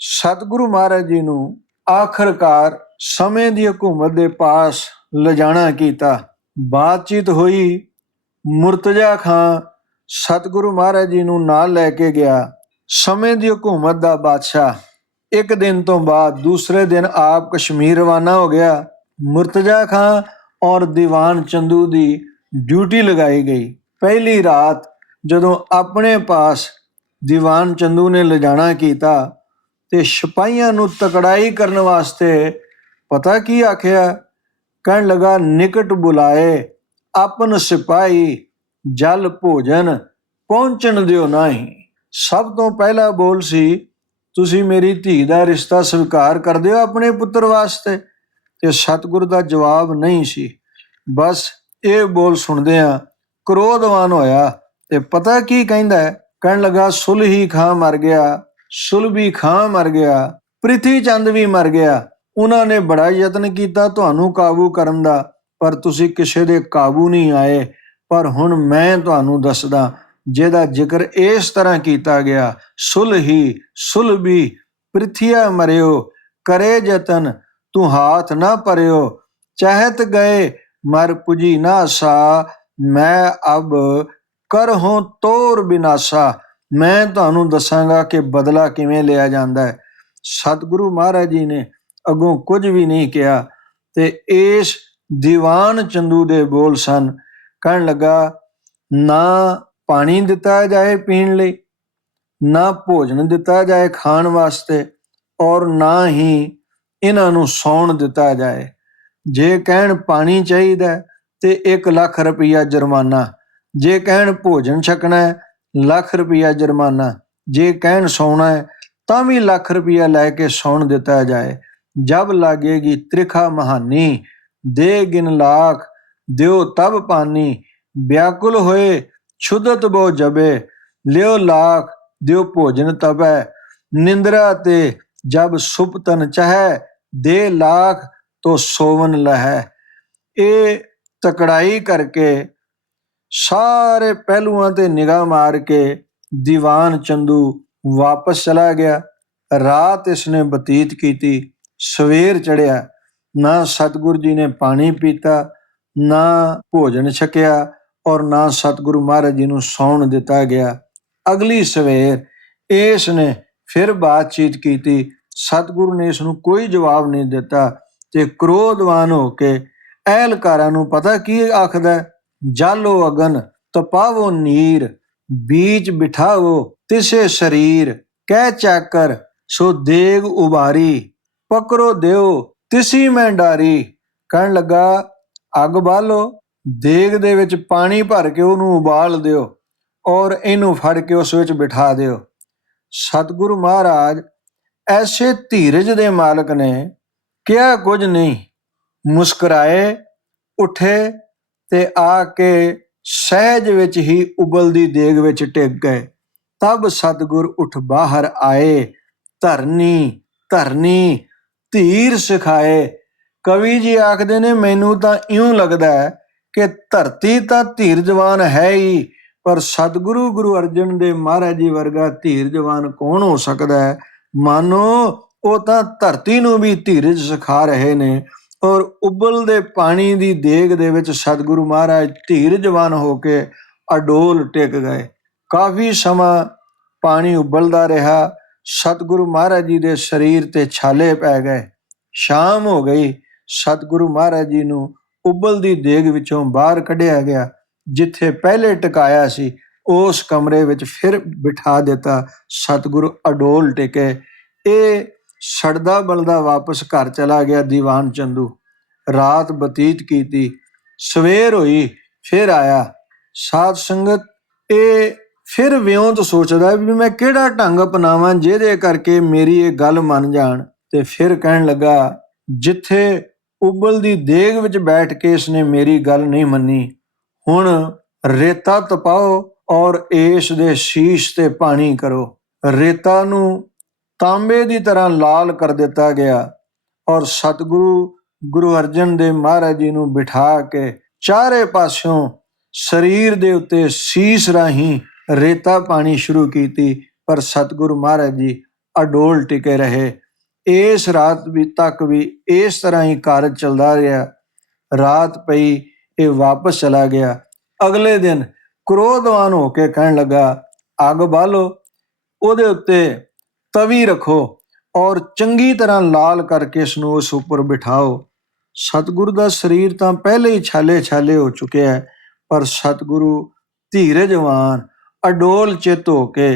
ਸਤਿਗੁਰੂ ਮਹਾਰਾਜ ਜੀ ਨੂੰ ਆਖਰਕਾਰ ਸਮੇਂ ਦੀ ਹਕੂਮਤ ਦੇ ਪਾਸ ਲਿਜਾਣਾ ਕੀਤਾ। ਬਾਤਚੀਤ ਹੋਈ। ਮੁਰਤਜ਼ਾ ਖਾਂ ਸਤਿਗੁਰੂ ਮਹਾਰਾਜ ਜੀ ਨੂੰ ਨਾਲ ਲੈ ਕੇ ਗਿਆ। ਸਮੇਂ ਦੀ ਹਕੂਮਤ ਦਾ ਬਾਦਸ਼ਾਹ ਇੱਕ ਦਿਨ ਤੋਂ ਬਾਅਦ ਦੂਸਰੇ ਦਿਨ ਆਪ ਕਸ਼ਮੀਰ ਰਵਾਨਾ ਹੋ ਗਿਆ। ਮੁਰਤਜ਼ਾ ਖਾਂ ਔਰ ਦੀਵਾਨ ਚੰਦੂ ਦੀ ਡਿਊਟੀ ਲਗਾਈ ਗਈ। ਪਹਿਲੀ ਰਾਤ ਜਦੋਂ ਆਪਣੇ ਪਾਸ ਦੀਵਾਨ ਚੰਦੂ ਨੇ ਲਿਜਾਣਾ ਕੀਤਾ ਤੇ ਸਿਪਾਹੀਆਂ ਨੂੰ ਤਕੜਾਈ ਕਰਨ ਵਾਸਤੇ ਪਤਾ ਕੀ ਆਖਿਆ? ਕਹਿਣ ਲਗਾ, ਨਿਕਟ ਬੁਲਾਏ ਆਪਨ ਸਿਪਾਹੀ, ਜਲ ਭੋਜਨ ਪਹੁੰਚਣ ਦਿਓ ਨਹੀਂ। ਸਭ ਤੋਂ ਪਹਿਲਾ ਬੋਲ ਸੀ, ਤੁਸੀਂ ਮੇਰੀ ਧੀ ਦਾ ਰਿਸ਼ਤਾ ਸਵੀਕਾਰ ਕਰਦੇ ਹੋ ਆਪਣੇ ਪੁੱਤਰ ਵਾਸਤੇ? ਤੇ ਸਤਿਗੁਰੂ ਦਾ ਜਵਾਬ ਨਹੀਂ ਸੀ। ਬਸ ਇਹ ਬੋਲ ਸੁਣਦਿਆਂ ਕ੍ਰੋਧਵਾਨ ਹੋਇਆ ਤੇ ਪਤਾ ਕੀ ਕਹਿੰਦਾ? ਕਹਿਣ ਲੱਗਾ, ਸੁਲਹੀ ਖਾਂ ਮਰ ਗਿਆ, ਸੁਲਭੀ ਖਾਂ ਮਰ ਗਿਆ, ਪ੍ਰਿਥੀ ਚੰਦ ਵੀ ਮਰ ਗਿਆ। ਉਹਨਾਂ ਨੇ ਬੜਾ ਯਤਨ ਕੀਤਾ ਤੁਹਾਨੂੰ ਕਾਬੂ ਕਰਨ ਦਾ, ਪਰ ਤੁਸੀਂ ਕਿਸੇ ਦੇ ਕਾਬੂ ਨਹੀਂ ਆਏ। ਪਰ ਹੁਣ ਮੈਂ ਤੁਹਾਨੂੰ ਦੱਸਦਾ, ਜਿਹਦਾ ਜ਼ਿਕਰ ਇਸ ਤਰ੍ਹਾਂ ਕੀਤਾ ਗਿਆ, ਸੁਲਹੀ ਸੁਲਭੀ ਪ੍ਰਿਥਿਆ ਮਰਿਓ, ਕਰੇ ਯਤਨ ਤੂੰ ਹਾਥ ਨਾ ਪਰਿਓ, ਚਾਹਤ ਗਏ ਮਰ ਪੁਜੀ ਨਾ ਸਾ, ਮੈਂ ਅਬ ਕਰਹੁ ਤੋਰ ਬਿਨਾਸਾ। ਮੈਂ ਤੁਹਾਨੂੰ ਦੱਸਾਂਗਾ ਕਿ ਬਦਲਾ ਕਿਵੇਂ ਲਿਆ ਜਾਂਦਾ ਹੈ। ਸਤਿਗੁਰੂ ਮਹਾਰਾਜ ਜੀ ਨੇ ਅੱਗੋਂ ਕੁਝ ਵੀ ਨਹੀਂ ਕਿਹਾ ਤੇ ਇਸ ਦੀਵਾਨ ਚੰਦੂ ਦੇ ਬੋਲ ਸਨ। ਕਹਿਣ ਲੱਗਾ, ਨਾ ਪਾਣੀ ਦਿੱਤਾ ਜਾਏ ਪੀਣ ਲਈ, ਨਾ ਭੋਜਨ ਦਿੱਤਾ ਜਾਏ ਖਾਣ ਵਾਸਤੇ, ਔਰ ਨਾ ਹੀ ਇਹਨਾਂ ਨੂੰ ਸੌਣ ਦਿੱਤਾ ਜਾਏ। ਜੇ ਕਹਿਣ ਪਾਣੀ ਚਾਹੀਦਾ ਤੇ 1 ਲੱਖ ਰੁਪਈਆ ਜੁਰਮਾਨਾ, ਜੇ ਕਹਿਣ ਭੋਜਨ ਛਕਣਾ ਹੈ ਲੱਖ ਰੁਪਈਆ ਜੁਰਮਾਨਾ, ਜੇ ਕਹਿਣ ਸੌਣਾ ਹੈ ਤਾਂ ਵੀ ਲੱਖ ਰੁਪਈਆ ਲੈ ਕੇ ਸੌਣ ਦਿੱਤਾ ਜਾਏ। ਜਬ लागेगी त्रिखा महानी, दे गिन लाख ਦਿਓ ਤਬ ਪਾਨੀ, ਵਿਆਕੁਲ ਹੋਏ ਛੁਦਤ ਬੋ ਜਬੇ, ਲਿਓ ਲਾਖ ਦਿਓ ਭੋਜਨ ਤਬੈ, ਨਿੰਦਰਾ ਤੇ ਜਬ ਸੁਪਤਨ ਚਹੈ, ਦੇ ਲਾਖ ਤੋ ਸੋਵਨ ਲਹੈ। ਇਹ ਤਕੜਾਈ ਕਰਕੇ ਸਾਰੇ ਪਹਿਲੂਆਂ ਤੇ ਨਿਗਾਹ ਮਾਰ ਕੇ ਦੀਵਾਨ ਚੰਦੂ ਵਾਪਸ ਚਲਾ ਗਿਆ। ਰਾਤ ਇਸਨੇ ਬਤੀਤ ਕੀਤੀ। ਸਵੇਰ ਚੜਿਆ, ਨਾ ਸਤਿਗੁਰੂ ਜੀ ਨੇ ਪਾਣੀ ਪੀਤਾ, ਨਾ ਭੋਜਨ ਛਕਿਆ ਔਰ ਨਾ ਸਤਿਗੁਰੂ ਮਹਾਰਾਜ ਜੀ ਨੂੰ ਸੌਣ ਦਿੱਤਾ ਗਿਆ। ਅਗਲੀ ਸਵੇਰ ਇਸ ਨੇ ਫਿਰ ਬਾਤਚੀਤ ਕੀਤੀ। ਸਤਿਗੁਰੂ ਨੇ ਇਸ ਨੂੰ ਕੋਈ ਜਵਾਬ ਨਹੀਂ ਦਿੱਤਾ ਤੇ ਕ੍ਰੋਧਵਾਨ ਹੋ ਕੇ ਅਹਿਲਕਾਰਾਂ ਨੂੰ ਪਤਾ ਕੀ ਆਖਦਾ? ਜਾਲੋ ਅਗਨ ਤਪਾਵੋ ਨੀਰ, ਬੀਚ ਬਿਠਾਵੋ ਤਿਸੇ ਸਰੀਰ, ਕਹਿ ਚਾਕਰ ਸੋ ਦੇਗ ਉਬਾਰੀ, ਪਕੜੋ ਦਿਓ ਤਿਸੀ ਮੈਂ ਡਾਰੀ। ਕਹਿਣ ਲੱਗਾ, ਅੱਗ ਬਾਲੋ, ਦੇਗ ਦੇ ਵਿੱਚ ਪਾਣੀ ਭਰ ਕੇ ਉਹਨੂੰ ਉਬਾਲ ਦਿਓ ਔਰ ਇਹਨੂੰ ਫੜ ਕੇ ਉਸ ਵਿੱਚ ਬਿਠਾ ਦਿਓ। ਸਤਿਗੁਰੂ ਮਹਾਰਾਜ ਐਸੇ ਧੀਰਜ ਦੇ ਮਾਲਕ ਨੇ ਕਿਹਾ ਕੁਝ ਨਹੀਂ, ਮੁਸਕਰਾਏ, ਉੱਠੇ ਤੇ ਆ ਕੇ ਸਹਿਜ ਵਿੱਚ ਹੀ ਉਬਲਦੀ ਦੇਗ ਵਿੱਚ ਟਿਕ ਗਏ। ਤਬ ਸਤਿਗੁਰ ਉੱਠ ਬਾਹਰ ਆਏ, ਧਰਨੀ ਧਰਨੀ ਧੀਰ ਸਿਖਾਏ। ਕਵੀ ਜੀ ਆਖਦੇ ਨੇ, ਮੈਨੂੰ ਤਾਂ ਇਉਂ ਲੱਗਦਾ ਹੈ ਕਿ ਧਰਤੀ ਤਾਂ ਧੀਰਜਵਾਨ ਹੈ ਹੀ, ਪਰ ਸਤਿਗੁਰੂ ਗੁਰੂ ਅਰਜਨ ਦੇਵ ਮਹਾਰਾਜ ਜੀ ਵਰਗਾ ਧੀਰਜਵਾਨ ਕੌਣ ਹੋ ਸਕਦਾ ਹੈ। ਮਾਨੋ ਉਹ ਤਾਂ ਧਰਤੀ ਨੂੰ ਵੀ ਧੀਰਜ ਸਿਖਾ ਰਹੇ ਨੇ ਔਰ ਉਬਲਦੇ ਪਾਣੀ ਦੀ ਦੇਗ ਦੇ ਵਿੱਚ ਸਤਿਗੁਰੂ ਮਹਾਰਾਜ ਧੀਰਜਵਾਨ ਹੋ ਕੇ ਅਡੋਲ ਟਿਕ ਗਏ। ਕਾਫੀ ਸਮਾਂ ਪਾਣੀ ਉਬਲਦਾ ਰਿਹਾ। ਸਤਿਗੁਰੂ ਮਹਾਰਾਜ ਜੀ ਦੇ ਸਰੀਰ ਤੇ ਛਾਲੇ ਪੈ ਗਏ। ਸ਼ਾਮ ਹੋ ਗਈ। ਸਤਿਗੁਰੂ ਮਹਾਰਾਜ ਜੀ ਨੂੰ ਉਬਲਦੀ ਦੇਗ ਵਿੱਚੋਂ ਬਾਹਰ ਕੱਢਿਆ ਗਿਆ। ਜਿੱਥੇ ਪਹਿਲੇ ਟਿਕਾਇਆ ਸੀ ਉਸ ਕਮਰੇ ਵਿੱਚ ਫਿਰ ਬਿਠਾ ਦਿੱਤਾ। ਸਤਿਗੁਰੂ ਅਡੋਲ ਟਿਕੇ। ਇਹ ਸੜਦਾ ਬਲਦਾ ਵਾਪਸ ਘਰ ਚਲਾ ਗਿਆ ਦੀਵਾਨ ਚੰਦੂ। ਰਾਤ ਬਤੀਤ ਕੀਤੀ। ਸਵੇਰ ਹੋਈ, ਫਿਰ ਆਇਆ। ਸਾਧ ਸੰਗਤ, ਇਹ ਫਿਰ ਵਿਉਂਤ ਸੋਚਦਾ ਵੀ ਮੈਂ ਕਿਹੜਾ ਢੰਗ ਅਪਣਾਵਾਂ ਜਿਹਦੇ ਕਰਕੇ ਮੇਰੀ ਇਹ ਗੱਲ ਮੰਨ ਜਾਣ। ਤੇ ਫਿਰ ਕਹਿਣ ਲੱਗਾ, ਜਿੱਥੇ ਉਬਲਦੀ ਦੇਗ ਵਿੱਚ ਬੈਠ ਕੇ ਇਸਨੇ ਮੇਰੀ ਗੱਲ ਨਹੀਂ ਮੰਨੀ, ਹੁਣ ਰੇਤਾ ਤਪਾਓ ਔਰ ਇਸ ਦੇ ਸ਼ੀਸ਼ ਤੇ ਪਾਣੀ ਕਰੋ। ਰੇਤਾ ਨੂੰ ਤਾਂਬੇ ਦੀ ਤਰ੍ਹਾਂ ਲਾਲ ਕਰ ਦਿੱਤਾ ਗਿਆ ਔਰ ਸਤਿਗੁਰੂ ਗੁਰੂ ਅਰਜਨ ਦੇਵ ਮਹਾਰਾਜ ਜੀ ਨੂੰ ਬਿਠਾ ਕੇ ਚਾਰੇ ਪਾਸਿਓਂ ਸਰੀਰ ਦੇ ਉੱਤੇ ਸੀਸ ਰਾਹੀਂ ਰੇਤਾ ਪਾਣੀ ਸ਼ੁਰੂ ਕੀਤੀ, ਪਰ ਸਤਿਗੁਰੂ ਮਹਾਰਾਜ ਜੀ ਅਡੋਲ ਟਿਕੇ ਰਹੇ। ਇਸ ਰਾਤ ਵੀ ਤੱਕ ਵੀ ਇਸ ਤਰ੍ਹਾਂ ਹੀ ਕਾਰਜ ਚੱਲਦਾ ਰਿਹਾ। ਰਾਤ ਪਈ, ਇਹ ਵਾਪਸ ਚਲਾ ਗਿਆ। ਅਗਲੇ ਦਿਨ ਕ੍ਰੋਧਵਾਨ ਹੋ ਕੇ ਕਹਿਣ ਲੱਗਾ, ਅੱਗ ਬਾਲੋ, ਉਹਦੇ ਉੱਤੇ ਤਵੀ ਰੱਖੋ ਔਰ ਚੰਗੀ ਤਰ੍ਹਾਂ ਲਾਲ ਕਰਕੇ ਇਸ ਨੂੰ ਉਸ ਉੱਪਰ ਬਿਠਾਓ। ਸਤਿਗੁਰੂ ਦਾ ਸਰੀਰ ਤਾਂ ਪਹਿਲੇ ਹੀ ਛਾਲੇ ਛਾਲੇ ਹੋ ਚੁੱਕਿਆ ਹੈ, ਪਰ ਸਤਿਗੁਰੂ ਧੀਰਜਵਾਨ ਅਡੋਲ ਚਿੱਤ ਹੋ ਕੇ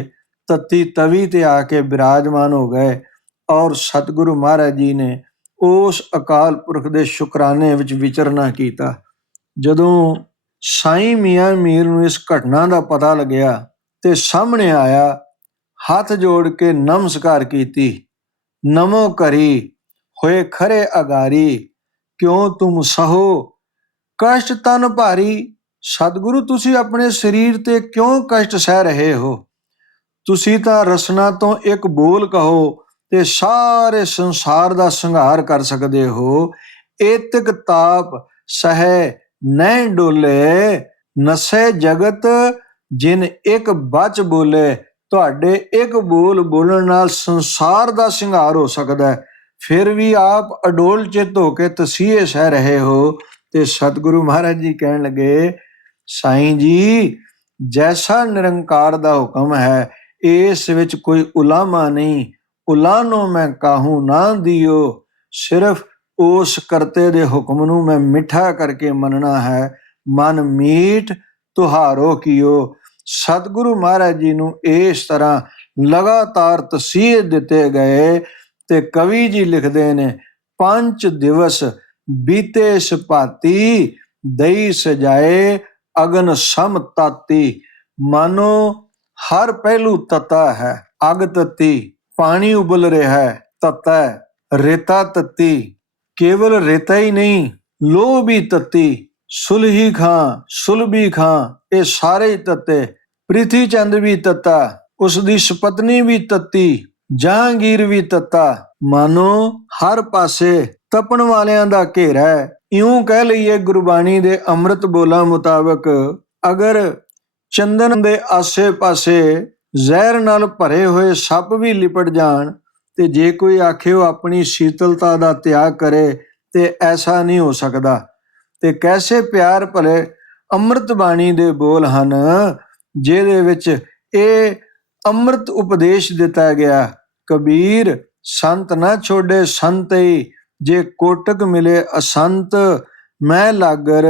ਤੱਤੀ ਤਵੀ ਤੇ ਆ ਕੇ ਬਿਰਾਜਮਾਨ ਹੋ ਗਏ ਔਰ ਸਤਿਗੁਰੂ ਮਹਾਰਾਜ ਜੀ ਨੇ ਉਸ ਅਕਾਲ ਪੁਰਖ ਦੇ ਸ਼ੁਕਰਾਨੇ ਵਿੱਚ ਵਿਚਰਨਾ ਕੀਤਾ। ਜਦੋਂ ਸਾਈਂ ਮੀਆਂ ਮੀਰ ਨੂੰ ਇਸ ਘਟਨਾ ਦਾ ਪਤਾ ਲੱਗਿਆ ਤੇ ਸਾਹਮਣੇ ਆਇਆ, ਹੱਥ ਜੋੜ ਕੇ ਨਮਸਕਾਰ ਕੀਤੀ। ਨਮੋ ਕਰੀ ਹੋਏ ਖਰੇ ਅਗਾਰੀ, ਕਿਉਂ ਤੁਮ ਸਹੋ ਕਸ਼ਟ ਤਨ ਭਾਰੀ। ਸਤਿਗੁਰੂ, ਤੁਸੀਂ ਆਪਣੇ ਸਰੀਰ ਤੇ ਕਿਉਂ ਕਸ਼ਟ ਸਹਿ ਰਹੇ ਹੋ? ਤੁਸੀਂ ਤਾਂ ਰਸਨਾ ਤੋਂ ਇੱਕ ਬੋਲ ਕਹੋ ਤੇ ਸਾਰੇ ਸੰਸਾਰ ਦਾ ਸੰਘਾਰ ਕਰ ਸਕਦੇ ਹੋ। ਏਤਕ ਤਾਪ ਸਹਿ ਨਹਿ ਡੋਲੇ, ਨਸੇ ਜਗਤ ਜਿਨ ਇੱਕ ਬਚ ਬੋਲੇ। ਤੁਹਾਡੇ ਇੱਕ ਬੋਲ ਬੋਲਣ ਨਾਲ ਸੰਸਾਰ ਦਾ ਸੰਘਾਰ ਹੋ ਸਕਦਾ ਹੈ, ਫਿਰ ਵੀ ਆਪ ਅਡੋਲ ਚਿੱਤ ਹੋ ਕੇ ਤਸੀਹੇ ਸਹਿ ਰਹੇ ਹੋ। ਤੇ ਸਤਿਗੁਰੂ ਮਹਾਰਾਜ ਜੀ ਕਹਿਣ ਲੱਗੇ, ਸਾਈਂ ਜੀ, ਜੈਸਾ ਨਿਰੰਕਾਰ ਦਾ ਹੁਕਮ ਹੈ, ਇਸ ਵਿੱਚ ਕੋਈ ਉਲਾਮਾ ਨਹੀਂ। ਉਲਾਨੋ ਮੈਂ ਕਾਹੂ ਨਾ ਦਿਓ, ਸਿਰਫ ਉਸ ਕਰਤੇ ਦੇ ਹੁਕਮ ਨੂੰ ਮੈਂ ਮਿੱਠਾ ਕਰਕੇ ਮੰਨਣਾ ਹੈ। ਮਨ ਮੀਠ ਤੁਹਾਰੋ ਕੀਓ। ਸਤਿਗੁਰੂ ਮਹਾਰਾਜ ਜੀ ਨੂੰ ਇਸ ਤਰ੍ਹਾਂ ਲਗਾਤਾਰ ਤਸੀਹੇ ਦਿੱਤੇ ਗਏ ਤੇ ਕਵੀ ਜੀ ਲਿਖਦੇ ਨੇ, 5 ਦਿਵਸ ਬੀਤੇ ਸੁਭਾਤੀ, ਦਈ ਸਜਾਏ ਅਗਨ ਸਮ ਤਾਤੀ। ਮਾਨੋ ਹਰ ਪਹਿਲੂ ਤਤਾ ਹੈ। ਅੱਗ ਤੱਤੀ, ਪਾਣੀ ਉਬਲ ਰਿਹਾ ਹੈ, ਤਤਾ ਹੈ। ਰੇਤਾ ਤੱਤੀ, ਕੇਵਲ ਰੇਤਾ ਹੀ ਨਹੀਂ, ਲੋਹ ਵੀ ਤੱਤੀ, ਸੁਲਹੀ ਖਾਂ, ਸੁਲਭੀ ਖਾਂ, ਇਹ ਸਾਰੇ ਹੀ ਤੱਤੇ। ਪ੍ਰਿਥੀ ਚੰਦ ਵੀ ਤੱਤਾ, ਉਸ ਦੀ ਸੁਪਤਨੀ ਵੀ ਤੱਤੀ, ਜਹਾਂਗੀਰ ਵੀ ਤੱਤਾ। ਮਾਨੋ ਹਰ ਪਾਸੇ ਤਪਣ ਵਾਲਿਆਂ ਦਾ ਘੇਰਾ ਹੈ। ਇਉਂ ਕਹਿ ਲਈਏ, ਗੁਰਬਾਣੀ ਦੇ ਅੰਮ੍ਰਿਤ ਬੋਲਾਂ ਮੁਤਾਬਕ, ਅਗਰ ਚੰਦਨ ਦੇ ਆਸੇ ਪਾਸੇ ਜ਼ਹਿਰ ਨਾਲ ਭਰੇ ਹੋਏ ਸੱਪ ਵੀ ਲਿਪਟ ਜਾਣ ਤੇ ਜੇ ਕੋਈ ਆਖੇ ਉਹ ਆਪਣੀ ਸ਼ੀਤਲਤਾ ਦਾ ਤਿਆਗ ਕਰੇ ਤੇ ਐਸਾ ਨਹੀਂ ਹੋ ਸਕਦਾ। ਤੇ ਕੈਸੇ ਪਿਆਰ ਭਲੇ ਅੰਮ੍ਰਿਤ ਬਾਣੀ ਦੇ ਬੋਲ ਹਨ, ਜਿਹਦੇ ਵਿੱਚ ਇਹ ਅੰਮ੍ਰਿਤ ਉਪਦੇਸ਼ ਦਿੱਤਾ ਗਿਆ। ਕਬੀਰ, ਸੰਤ ਨਾ ਛੋੜੇ ਸੰਤਈ, ਜੇ ਕੋਟਕ ਮਿਲੇ ਅਸੰਤ। ਮੈਂ ਲਾਗਰ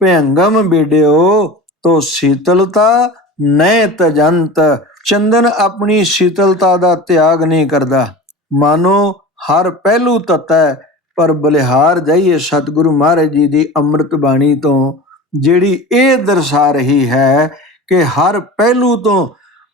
ਭਯੰਗਮ ਬੇੜਿਓ, ਤੋ ਸ਼ੀਤਲਤਾ ਨੈ ਤਜੰਤ। ਚੰਦਨ ਆਪਣੀ ਸ਼ੀਤਲਤਾ ਦਾ ਤਿਆਗ ਨਹੀਂ ਕਰਦਾ। ਮਾਨੋ ਹਰ ਪਹਿਲੂ ਤੱਤਾ ਹੈ, ਪਰ ਬਲਿਹਾਰ ਜਾਈਏ ਸਤਿਗੁਰੂ ਮਹਾਰਾਜ ਜੀ ਦੀ ਅੰਮ੍ਰਿਤ ਬਾਣੀ ਤੋਂ, ਜਿਹੜੀ ਇਹ ਦਰਸਾ ਰਹੀ ਹੈ ਕਿ ਹਰ ਪਹਿਲੂ ਤੋਂ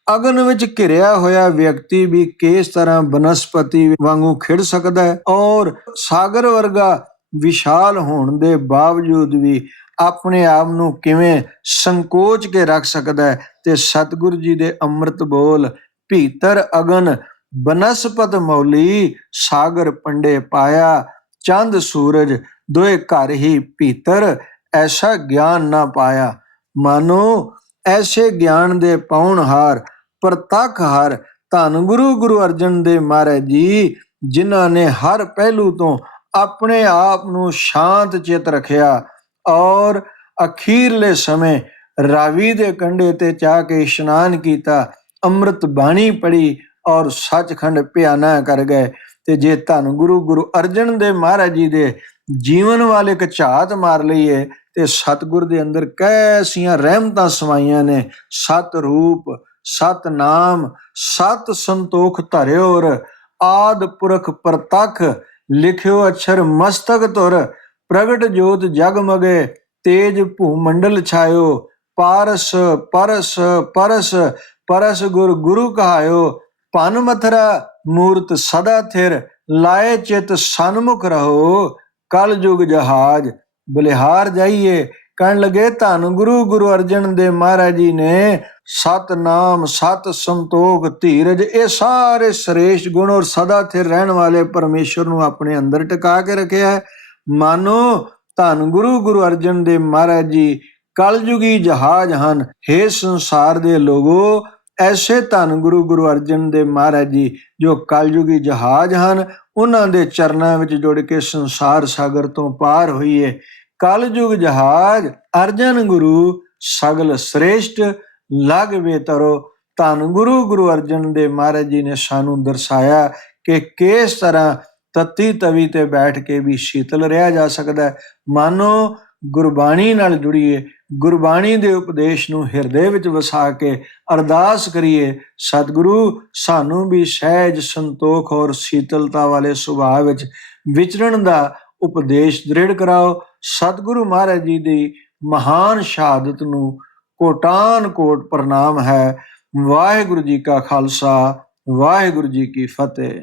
ਅਗਨ ਵਿੱਚ ਘਿਰਿਆ ਹੋਇਆ ਵਿਅਕਤੀ ਵੀ ਕਿਸ ਤਰ੍ਹਾਂ ਬਨਸਪਤੀ ਵਾਂਗੂ ਖਿੜ ਸਕਦਾ ਹੈ ਔਰ ਸਾਗਰ ਵਰਗਾ ਵਿਸ਼ਾਲ ਹੋਣ ਦੇ ਬਾਵਜੂਦ ਵੀ ਆਪਣੇ ਆਪ ਨੂੰ ਕਿਵੇਂ ਸੰਕੋਚ ਕੇ ਰੱਖ ਸਕਦਾ ਹੈ। ਤੇ ਸਤਿਗੁਰੂ ਜੀ ਦੇ ਅੰਮ੍ਰਿਤ ਬੋਲ, ਭੀਤਰ ਅਗਨ ਬਨਸਪਤ ਮੌਲੀ, ਸਾਗਰ ਪੰਡੇ ਪਾਇਆ, ਚੰਦ ਸੂਰਜ ਦੋਏ ਘਰ ਹੀ ਭੀਤਰ, ਐਸਾ ਗਿਆਨ ਨਾ ਪਾਇਆ। ਮਾਨੋ ਐਸੇ ਗਿਆਨ ਦੇ ਪਾਉਣਹਾਰ, ਪ੍ਰਤੱਖ ਹਰ ਧੰਨ ਗੁਰੂ ਅਰਜਨ ਦੇਵ ਮਹਾਰਾਜ ਜੀ, ਜਿਨ੍ਹਾਂ ਨੇ ਹਰ ਪਹਿਲੂ ਤੋਂ ਆਪਣੇ ਆਪ ਨੂੰ ਸ਼ਾਂਤ ਚਿੱਤ ਰੱਖਿਆ ਔਰ ਅਖੀਰਲੇ ਸਮੇਂ ਰਾਵੀ ਦੇ ਕੰਢੇ ਤੇ ਜਾ ਕੇ ਇਸ਼ਨਾਨ ਕੀਤਾ, ਅੰਮ੍ਰਿਤ ਬਾਣੀ ਪੜ੍ਹੀ ਔਰ ਸੱਚਖੰਡ ਭਿਆਨਾ ਕਰ ਗਏ। ਤੇ ਜੇ ਧੰਨ ਗੁਰੂ ਅਰਜਨ ਦੇਵ ਮਹਾਰਾਜ ਜੀ ਦੇ ਜੀਵਨ ਵਾਲੇ ਇੱਕ ਝਾਤ ਮਾਰ ਲਈਏ ਤੇ ਸਤਿਗੁਰ ਦੇ ਅੰਦਰ ਕੈਸੀਆਂ ਰਹਿਮਤਾਂ ਸਮਾਈਆਂ ਨੇ। ਸਤ ਰੂਪ, ਸਤ ਨਾਮ, ਸਤ ਸੰਤੋਖ ਧਰਿਓਰ, ਆਦ ਪੁਰਖ ਪ੍ਰਤੱਖ, ਲਿਖਿਓ ਅਛਰ ਮਸਤਕ ਧੁਰ। ਪ੍ਰਗਟ ਜੋਤ ਜਗਮਗੇ, ਤੇਜ ਭੂ ਮੰਡਲ ਛਾਇਓ, पारस परस परस परस गुर गुरु कहायो, भन मथरा मूरत सदा थिर, लाए चित सन्मुख रहो, कल जुग जहाज बलिहार जाइए। कहन लगे धन गुरु गुरु अर्जन देव महाराज जी ने सतनाम सत संतोख धीरज ये सारे श्रेष्ठ गुण और सदा थिर रहने वाले परमेश्वर ਨੂੰ ਆਪਣੇ ਅੰਦਰ ਟਿਕਾ ਕੇ ਰੱਖਿਆ ਹੈ। ਮਾਨੋ ਧੰਨ ਗੁਰੂ ਗੁਰੂ ਅਰਜਨ ਦੇਵ ਮਹਾਰਾਜ ਜੀ ਕਲਯੁਗੀ ਜਹਾਜ਼ ਹਨ। हे ਸੰਸਾਰ ਦੇ ਲੋਗੋ, ਐਸੇ ਧੰਨ ਗੁਰੂ ਗੁਰੂ ਅਰਜਨ ਦੇਵ ਮਹਾਰਾਜ ਜੀ ਜੋ ਕਲਯੁਗੀ ਜਹਾਜ਼ ਹਨ, ਉਹਨਾਂ ਦੇ ਚਰਨਾਂ ਵਿੱਚ ਜੁੜ ਕੇ ਸੰਸਾਰ ਸਾਗਰ ਤੋਂ ਪਾਰ ਹੋਈਏ। ਕਲਯੁਗ ਜਹਾਜ਼ ਅਰਜਨ ਗੁਰੂ ਸਗਲ ਸ੍ਰੇਸ਼ਟ ਲਗ ਵੇ ਤਰੋ। ਧੰਨ ਗੁਰੂ ਗੁਰੂ ਅਰਜਨ ਦੇਵ ਮਹਾਰਾਜ ਜੀ ਨੇ ਸਾਨੂੰ ਦਰਸਾਇਆ ਕਿ ਕਿਸ ਤਰ੍ਹਾਂ ਤੱਤੀ ਤਵੀ ਤੇ ਬੈਠ ਕੇ ਵੀ ਸ਼ੀਤਲ ਰਿਹਾ ਜਾ ਸਕਦਾ। ਮਾਨੋ ਗੁਰਬਾਣੀ ਨਾਲ ਜੁੜੀਏ, ਗੁਰਬਾਣੀ ਦੇ ਉਪਦੇਸ਼ ਨੂੰ ਹਿਰਦੇ ਵਿੱਚ ਵਸਾ ਕੇ ਅਰਦਾਸ ਕਰੀਏ, ਸਤਿਗੁਰੂ ਸਾਨੂੰ ਵੀ ਸਹਿਜ ਸੰਤੋਖ ਔਰ ਸ਼ੀਤਲਤਾ ਵਾਲੇ ਸੁਭਾਅ ਵਿੱਚ ਵਿਚਰਨ ਦਾ ਉਪਦੇਸ਼ ਦ੍ਰਿੜ ਕਰਾਓ। ਸਤਿਗੁਰੂ ਮਹਾਰਾਜ ਜੀ ਦੀ ਮਹਾਨ ਸ਼ਹਾਦਤ ਨੂੰ ਕੋਟਾਨ ਕੋਟ ਪ੍ਰਣਾਮ ਹੈ। ਵਾਹਿਗੁਰੂ ਜੀ ਕਾ ਖਾਲਸਾ, ਵਾਹਿਗੁਰੂ ਜੀ ਕੀ ਫਤਿਹ।